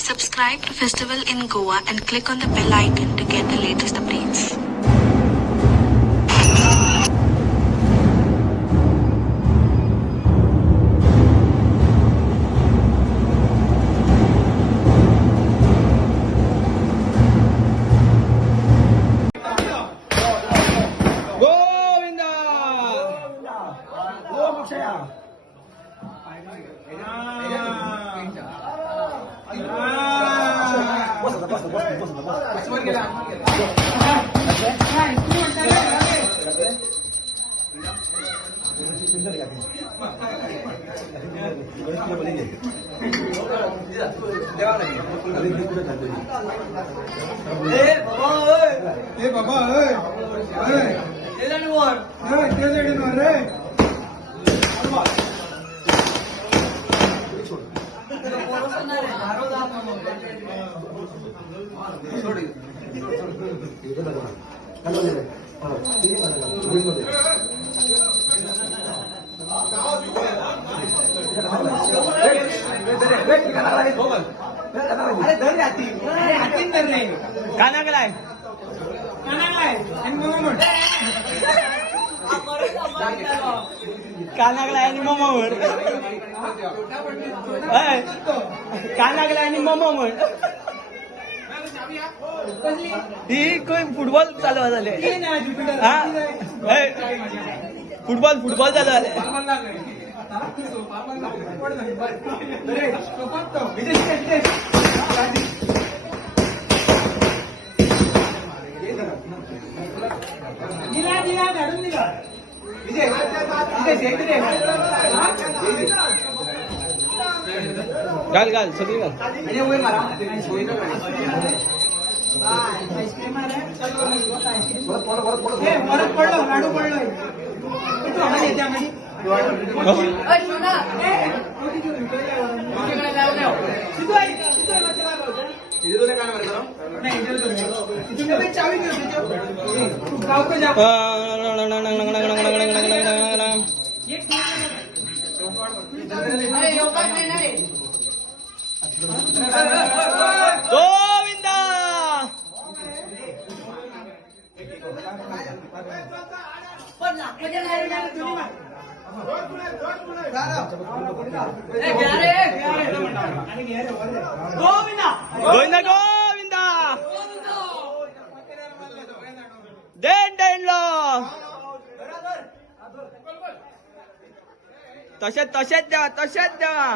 Subscribe to Festival in Goa and click on the bell icon to get the latest updates. Govinda ओ मोक्षया बाबा कानागलाय कानागलाय आणि मोमो म्हण कानागलाय आणि मोमो म्हण ही कोण फुटबॉल चालू झाले हा फुटबॉल चालू झाले घाल घाल सगळी घाल गोविंदा गोविंदा गोविंदा देन लो तसेच द्यावा